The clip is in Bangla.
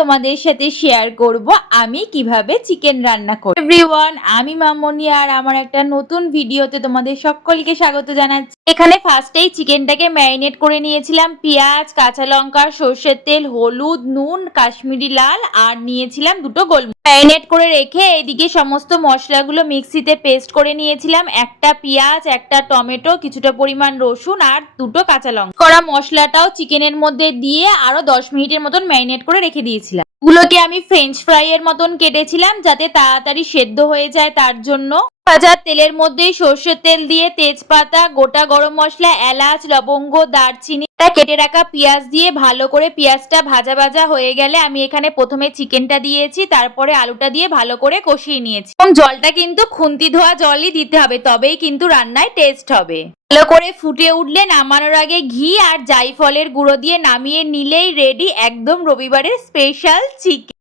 তোমাদের সাথে শেয়ার করব আমি কিভাবে চিকেন রান্না করি। এভরিওয়ান, আমি মামনি আর আমার একটা নতুন ভিডিওতে তোমাদের সকলকে স্বাগত জানাচ্ছি। এখানে ফার্স্টেই চিকেনটাকে ম্যারিনেট করে নিয়েছিলাম পেঁয়াজ, কাঁচা লঙ্কা, সর্ষের তেল, হলুদ, নুন, কাশ্মীরি লাল আর নিয়েছিলাম দুটো গোলমরিচ। ম্যারিনেট করে রেখে এদিকে সমস্ত মশলাগুলো মিক্সিতে পেস্ট করে নিয়েছিলাম। একটা পেঁয়াজ, একটা টমেটো, কিছুটা পরিমাণ রসুন আর দুটো কাঁচা লঙ্কা। করা মশলাটাও চিকেনের মধ্যে দিয়ে আরো 10 মিনিটের মতন ম্যারিনেট করে রেখে দিয়েছিলাম। এগুলোকে আমি ফ্রেঞ্চ ফ্রাই এর মতন কেটেছিলাম যাতে তাড়াতাড়ি সেদ্ধ হয়ে যায়, তার জন্য। ভাজা তেলের মধ্যে সর্ষের তেল দিয়ে তেজপাতা, গোটা গরম মশলা, এলাচ, লবঙ্গ, দারচিনি, কেটে রাখা পেঁয়াজ দিয়ে ভালো করে পেঁয়াজটা ভাজা ভাজা হয়ে গেলে আমি এখানে প্রথমে চিকেনটা দিয়েছি, তারপরে আলুটা দিয়ে ভালো করে কষিয়ে নিয়েছি। এবং জলটা কিন্তু খুন্তি ধোয়া জলই দিতে হবে, তবেই কিন্তু রান্নায় টেস্ট হবে। ভালো করে ফুটে উঠলে নামানোর আগে ঘি আর জায়ফলের গুঁড়ো দিয়ে নামিয়ে নিলেই রেডি একদম রবিবারের স্পেশাল চিকেন।